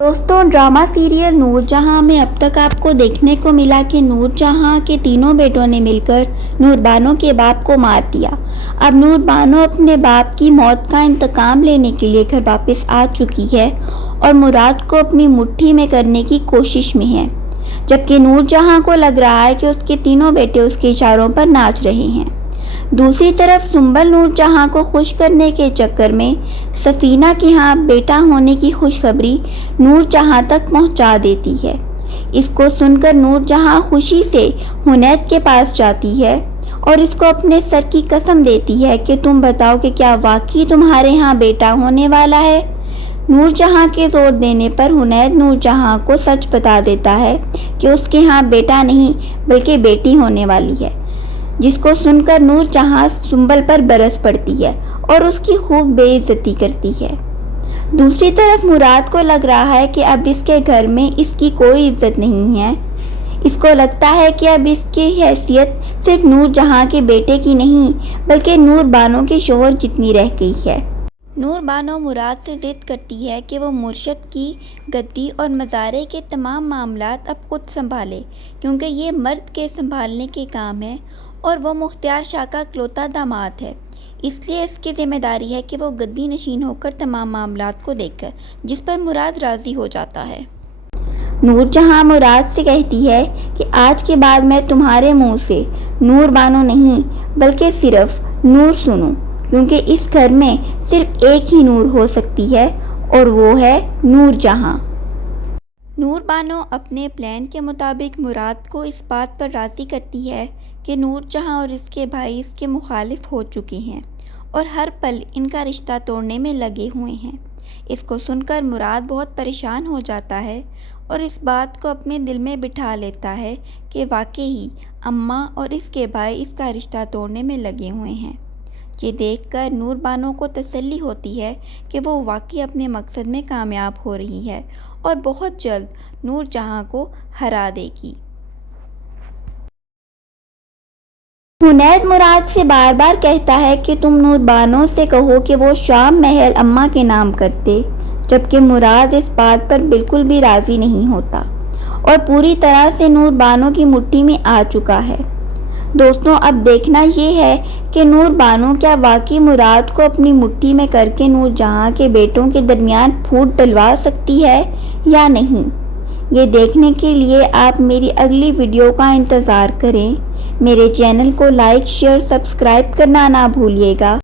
دوستوں، drama serial نور جہاں میں اب تک آپ کو دیکھنے کو ملا کہ نور جہاں کے تینوں بیٹوں نے مل کر نور بانو کے باپ کو مار دیا۔ اب نور بانو اپنے باپ کی موت کا انتقام لینے کے لیے گھر واپس آ چکی ہے اور مراد کو اپنی مٹھی میں کرنے کی کوشش میں ہے، جبکہ نور جہاں کو لگ رہا ہے کہ اس کے تینوں بیٹے اس کے اشاروں پر ناچ رہے ہیں۔ دوسری طرف سنبل نور جہاں کو خوش کرنے کے چکر میں سفینہ کے ہاں بیٹا ہونے کی خوشخبری نور جہاں تک پہنچا دیتی ہے۔ اس کو سن کر نور جہاں خوشی سے حنید کے پاس جاتی ہے اور اس کو اپنے سر کی قسم دیتی ہے کہ تم بتاؤ کہ کیا واقعی تمہارے ہاں بیٹا ہونے والا ہے۔ نور جہاں کے زور دینے پر حنید نور جہاں کو سچ بتا دیتا ہے کہ اس کے ہاں بیٹا نہیں بلکہ بیٹی ہونے والی ہے، جس کو سن کر نور جہاں سنبل پر برس پڑتی ہے اور اس کی خوب بے عزتی کرتی ہے۔ دوسری طرف مراد کو لگ رہا ہے کہ اب اس کے گھر میں اس کی کوئی عزت نہیں ہے۔ اس کو لگتا ہے کہ اب اس کی حیثیت صرف نور جہاں کے بیٹے کی نہیں بلکہ نور بانو کے شوہر جتنی رہ گئی ہے۔ نور بانو مراد سے ضد کرتی ہے کہ وہ مرشد کی گدی اور مزارے کے تمام معاملات اب خود سنبھالے، کیونکہ یہ مرد کے سنبھالنے کے کام ہے اور وہ مختار شاہ کا اکلوتا داماد ہے، اس لیے اس کی ذمہ داری ہے کہ وہ گدی نشین ہو کر تمام معاملات کو دیکھ کر، جس پر مراد راضی ہو جاتا ہے۔ نور جہاں مراد سے کہتی ہے کہ آج کے بعد میں تمہارے منہ سے نور بانو نہیں بلکہ صرف نور سنوں، کیونکہ اس گھر میں صرف ایک ہی نور ہو سکتی ہے اور وہ ہے نور جہاں۔ نور بانو اپنے پلان کے مطابق مراد کو اس بات پر راضی کرتی ہے کہ نور جہاں اور اس کے بھائی اس کے مخالف ہو چکے ہیں اور ہر پل ان کا رشتہ توڑنے میں لگے ہوئے ہیں۔ اس کو سن کر مراد بہت پریشان ہو جاتا ہے اور اس بات کو اپنے دل میں بٹھا لیتا ہے کہ واقعی اماں اور اس کے بھائی اس کا رشتہ توڑنے میں لگے ہوئے ہیں۔ یہ دیکھ کر نور بانو کو تسلی ہوتی ہے کہ وہ واقعی اپنے مقصد میں کامیاب ہو رہی ہے اور بہت جلد نور جہاں کو ہرا دے گی۔ حنید مراد سے بار بار کہتا ہے کہ تم نور بانو سے کہو کہ وہ شام محل اماں کے نام کرتے، جبکہ مراد اس بات پر بالکل بھی راضی نہیں ہوتا اور پوری طرح سے نور بانو کی مٹھی میں آ چکا ہے۔ دوستوں، اب دیکھنا یہ ہے کہ نور بانو کیا واقعی مراد کو اپنی مٹھی میں کر کے نور جہاں کے بیٹوں کے درمیان پھوٹ ڈلوا سکتی ہے یا نہیں۔ یہ دیکھنے کے لیے آپ میری اگلی ویڈیو کا انتظار کریں۔ میرے چینل کو لائک، شیئر، سبسکرائب کرنا نہ بھولیے گا۔